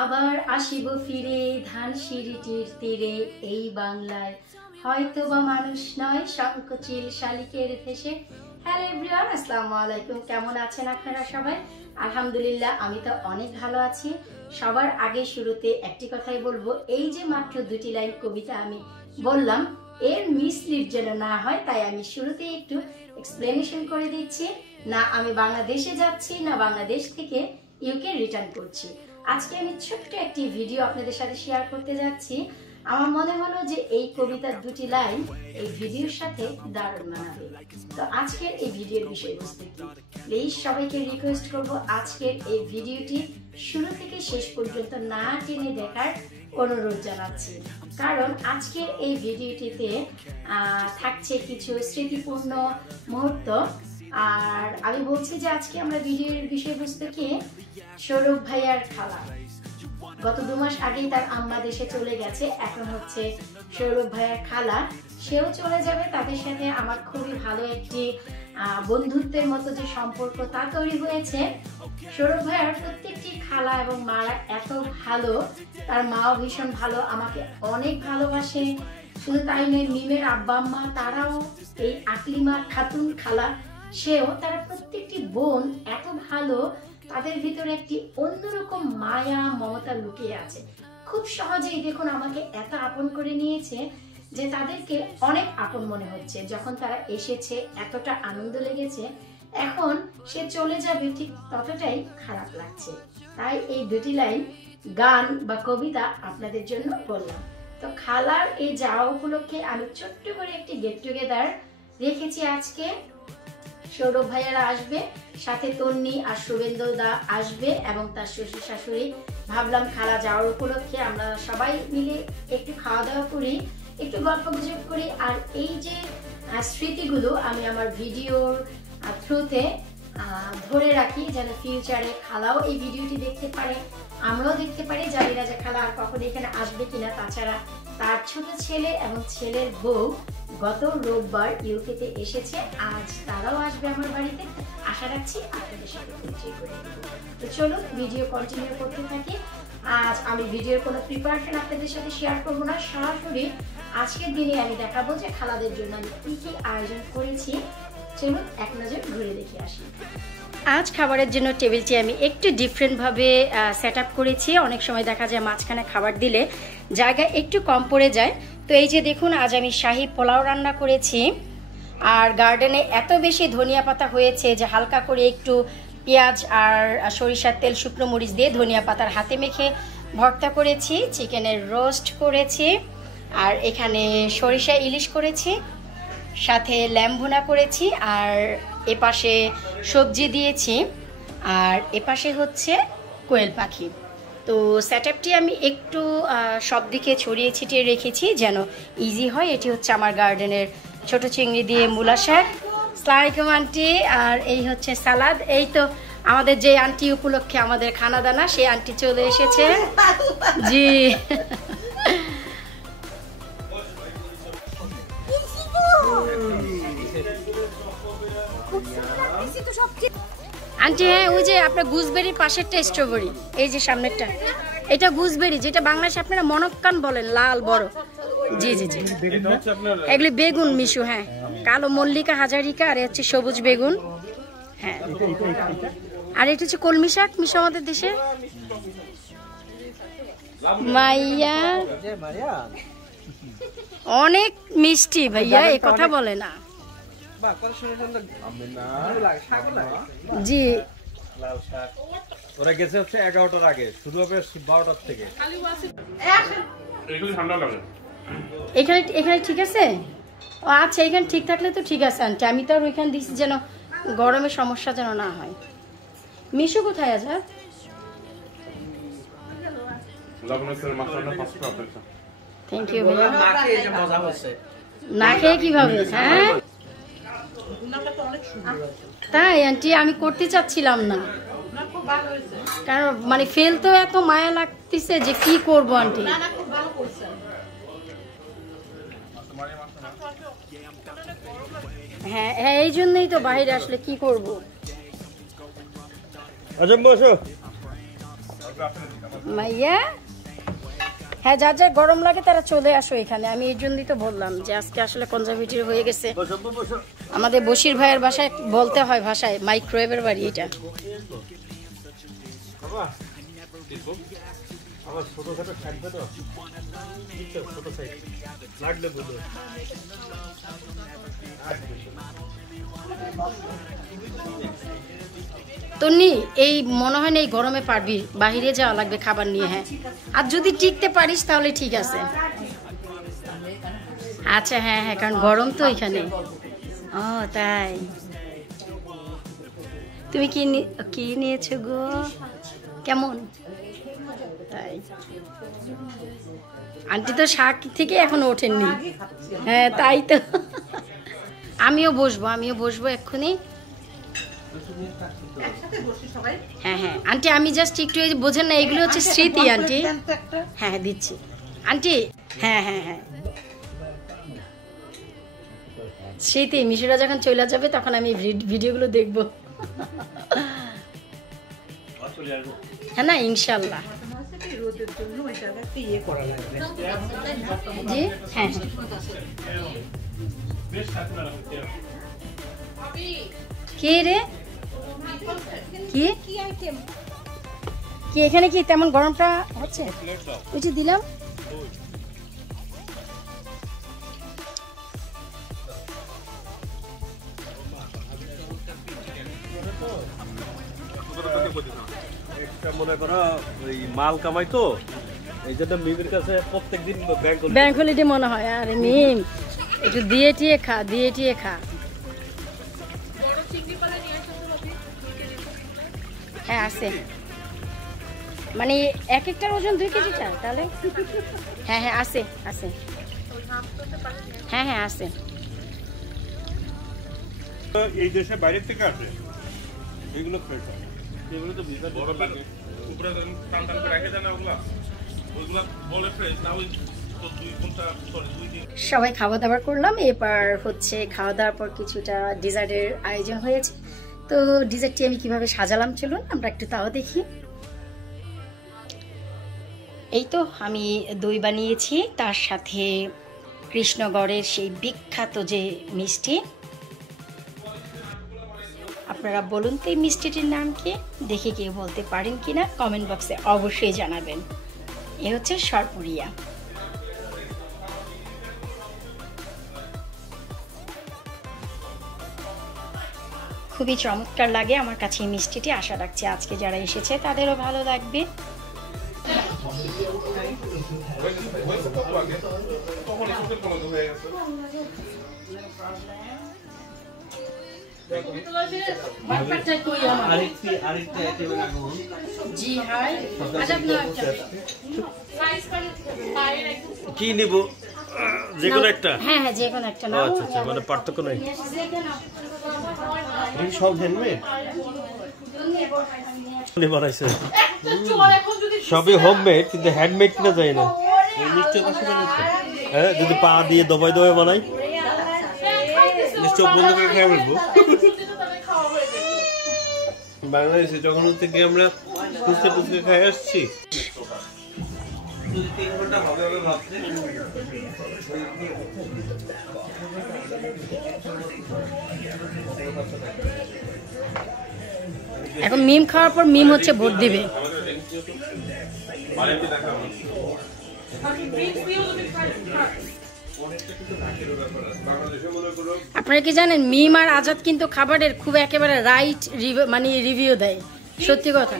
আবার আসিব ফিরে ধানসিঁড়িটির তীরে এই বাংলায়, হয়তোবা মানুষ নয় শঙ্খচিল শালিকের দেশে। হ্যালো এভরিওয়ান, আসসালামু আলাইকুম। কেমন আছেন আপনারা সবাই? আলহামদুলিল্লাহ, আমি তো অনেক ভালো আছি। সবার আগে শুরুতে একটি কথাই বলবো, এই যে মাত্র দুটি লাইন কবিতা আমি বললাম, এর মিসলিড যেন না হয়, তাই আমি শুরুতে একটু এক্সপ্লেনেশন করে দিচ্ছি। না আমি বাংলাদেশে যাচ্ছি, না বাংলাদেশ থেকে ইউকে রিটার্ন করছি। আজকে আমি ছোট্ট একটি ভিডিও আপনাদের সাথে শেয়ার করতে যাচ্ছি। আমার মনে হলো যে এই কবিতার দুটি লাইন এই ভিডিওর সাথে দারুণ মানাবে। তো আজকের এই ভিডিওর বিষয়বস্তু কি, প্লিজ সবাইকে রিকোয়েস্ট করব আজকের এই ভিডিওটি শুরু থেকে শেষ পর্যন্ত না টেনে দেখার অনুরোধ জানাচ্ছি। কারণ আজকের এই ভিডিওটিতে থাকছে কিছু স্মৃতিপূর্ণ মুহূর্ত। আর আমি বলছি যে আজকে আমরা ভিডিওর বিষয়বস্তু কি, সৌরভ ভাইয়ার খালা। গত 2 মাস আগেই তার আম্মা দেশে চলে গেছে, এখন হচ্ছে সৌরভ ভাইয়ার খালা, সেও চলে যাবে। তাদের সাথে আমার খুবই ভালো একটি বন্ধুত্বের মতো যে সম্পর্ক তা তৈরি হয়েছে। সৌরভ ভাইয়ার প্রত্যেকটি খালা এবং মারা এত ভালো, তার মাও ভীষণ ভালো, আমাকে অনেক ভালোবাসে। শুধু তাই নয়, মিমের আব্বা আম্মা তারাও, এই আকলিমা খাতুন খালা সেও, তারা প্রত্যেকটি বোন এত ভালো, তাদের ভিতরে একটি অন্যরকম মায়া মমতা লুকিয়ে আছে। খুব সহজেই দেখুন আমাকে এত আপন করে নিয়েছে যে তাদেরকে অনেক আপন মনে হচ্ছে। যখন তারা এসেছে এতটা আনন্দ লেগেছে, এখন সে চলে যাবে ঠিক ততটাই খারাপ লাগছে। তাই এই দুটি লাইন গান বা কবিতা আপনাদের জন্য বললাম। তো খালার এই যাওয়া উপলক্ষে আমি ছোট্ট করে একটি গেট টুগেদার রেখেছি আজকে। সৌরভ ভাইয়ারা আসবে, সাথে তন্নি আর শুভেন্দু দা আসবে এবং তার শ্বশুর শাশুড়ি। ভাবলাম খালা যাওয়ার উপলক্ষে আমরা সবাই মিলে একটু খাওয়া দাওয়া করি, একটু গল্প গুজব করি। আর এই যে স্মৃতিগুলো আমি আমার ভিডিওর থ্রুতে ধরে রাখি, যেন ফিউচারে খালাও এই ভিডিওটি দেখতে পারে, আমরাও দেখতে পারি। জানি না যে খালা আর কখন এখানে আসবে কিনা। তাছাড়া তার ছোট ছেলে এবং ছেলের বউ গত রোববার ইউকেতে এসেছে, আজ তারাও আসবে আমার বাড়িতে। আশা রাখছি আপনাদের সাথে পরিচয় করে দেব। তো চলুন ভিডিও কন্টিনিউ করতে থাকি। আজ আমি ভিডিওর কোনো প্রিপারেশন আপনাদের সাথে শেয়ার করবো না, সরাসরি আজকের দিনে আমি দেখাবো যে খালাদের জন্য আমি কি কি আয়োজন করেছি। চলুন এক নজর ঘুরে দেখে আসি। আজ খাবারের জন্য টেবিলটি আমি একটু ডিফারেন্টভাবে সেট আপ করেছি। অনেক সময় দেখা যায় মাঝখানে খাবার দিলে জায়গা একটু কম পড়ে যায়। তো এই যে দেখুন, আজ আমি শাহী পোলাও রান্না করেছি। আর গার্ডেনে এত বেশি ধনিয়া পাতা হয়েছে যে হালকা করে একটু পেঁয়াজ আর সরিষার তেল, শুকনো মরিচ দিয়ে ধনিয়া পাতার হাতে মেখে ভর্তা করেছি। চিকেনের রোস্ট করেছি, আর এখানে সরিষা ইলিশ করেছি, সাথে ল্যাম্ব ভুনা করেছি, আর এপাশে সবজি দিয়েছি, আর এপাশে হচ্ছে কোয়েল পাখি। তো সেটআপটি আমি একটু সব দিকে ছড়িয়ে ছিটিয়ে রেখেছি যেন ইজি হয়। এটি হচ্ছে আমার গার্ডেনের ছোট চিংড়ি দিয়ে মূলা শাক। আসসালামু আলাইকুম আন্টি। আর এই হচ্ছে সালাদ। এই তো আমাদের যে আন্টি উপলক্ষে আমাদের খানা দানা, সেই আন্টি চলে এসেছে। জি আন্টি। হ্যাঁ, ওই যে আপনার গুজবেরির পাশেরটা স্ট্রবেরি, এই যে সামনেরটা এটা গুজবেরি, যেটা বাংলাদেশে আপনারা মনক্কান বলেন, লাল বড়। জি জি জি, এগুলি বেগুন মিশু। হ্যাঁ, কালো মল্লিকা, হাজারিকা, আর হচ্ছে সবুজ বেগুন। হ্যাঁ, আর এটা হচ্ছে কলমি শাক মিশু আমাদের দেশে। মাইয়া অনেক মিষ্টি ভাইয়া, এ কথা বলে না। জি, ওরা গেছে হচ্ছে 11টার আগে, শুরু হবে 12টার থেকে। এখানে এখানে ঠিক আছে? ও আচ্ছা, এখানে ঠিক থাকলে তো ঠিক আছে আন্টি। আমি তো আর ওইখানে দিচ্ছি যেন গরমের সমস্যা যেন না হয়। মিশু কোথায় আছে? থ্যাংক ইউ ভাইয়া। না খেয়ে কিভাবে? হ্যাঁ তাই আন্টি, আমি করতে চাচ্ছিলাম না, কারণ মানে ফেল তো এত মায়া লাগতেছে যে কি করবো আন্টি। হ্যাঁ হ্যাঁ, এই জন্যই তো বাইরে আসলে কি করবো। মাইয়া হ্যাঁ, যার যার গরম লাগে তারা চলে আসো এখানে। আমি এই জন্যই তো বললাম যে আজকে আসলে কনজারভেটিভ হয়ে গেছে। আমাদের বশির ভাইয়ের বাসায় বলতে হয় ভাষায় মাইক্রোওয়েভের বাড়ি এটা। তন্নি এই মনে হয় না এই গরমে পারবি, বাহিরে যাওয়া লাগবে খাবার নিয়ে। হ্যাঁ, আর যদি টিকতে পারিস তাহলে ঠিক আছে। আচ্ছা হ্যাঁ হ্যাঁ, কারণ গরম তো এখানে। ও তাই, তুমি কি নিয়েছো গো? কেমন? তাই, আন্টি তো শাক থেকে এখনো ওঠেননি। হ্যাঁ তাই তো, আমিও বসবো এক্ষুনি। হ্যাঁ হ্যাঁ আন্টি, আমি জাস্ট একটু বোঝেন না, এগুলো হচ্ছে স্মৃতি আন্টি। হ্যাঁ হ্যাঁ দিচ্ছি আন্টি। হ্যাঁ হ্যাঁ হ্যাঁ স্মৃতি, মিশরা যখন চলে যাবে তখন আমি ভিডিওগুলো দেখবো। হ্যাঁ না ইনশাল্লাহ। জি হ্যাঁ কে রে, কি এখানে কি তেমন গরমটা হচ্ছে? ওই যে দিলাম। মনে করো ওই মাল কামাই তো, এই জন্য মিমের কাছে প্রত্যেকদিন ব্যাংক হলিডে মনে হয়। আরে মিম একটু দিয়ে টিয়ে খা। হ্যাঁ আছে, মানে এক একটার ওজন 2 কেজিটা তাহলে। হ্যাঁ হ্যাঁ আছে। হ্যাঁ হ্যাঁ আছে। এই দেশে বাইরে থেকে আসে এগুলো ফ্রেশ হয়। এগুলো তো উপরে টান টান করে রেখে দেন, ওগুলা বলে ফ্রেশ না। ওই সবাই খাওয়া দাওয়া করলাম, এবার হচ্ছে খাওয়া দাওয়ার পর কিছুটা ডিজার্টের আয়োজন হয়েছে। তো ডিজার্টটি আমি কিভাবে সাজালাম চলুন আমরা একটু তাও দেখি। এই তো আমি দই বানিয়েছি, তার সাথে কৃষ্ণগড়ের সেই বিখ্যাত যে মিষ্টি। আপনারা বলুন তো এই মিষ্টিটির নাম কি, দেখে কেউ বলতে পারেন কিনা কমেন্ট বক্সে অবশ্যই জানাবেন। এ হচ্ছে সরপুরিয়া। খুবই চমৎকার লাগে আমার কাছে এই মিষ্টিটি। আশা রাখছি আজকে যারা এসেছে তাদেরও ভালো লাগবে। কি নিব? যেকোনো একটা? হ্যাঁ হ্যাঁ যেকোনো একটা নাও। আচ্ছা আচ্ছা, মানে পার্থক্য নাই। সব হ্যান্ডমেড বানাইছে, সবই হোমমেড, কিন্তু হ্যান্ডমেড কিনা যায় না। হ্যাঁ, যদি পা দিয়ে দবাই বানাই চোখ বন্ধ করে খেয়ে ফেলবো। বাংলাদেশে যখন থেকে আমরা ফুচকা টুচকা খাই আসছি, 3 ঘন্টা হবে ভাবছে। এখন মিম খাওয়ার পর মিম হচ্ছে ভোট দিবে। আপনারা কি জানেন মিম আর আজাদ কিন্তু খাবারের খুব একেবারে রাইট মানে রিভিউ দেয়, সত্যি কথা।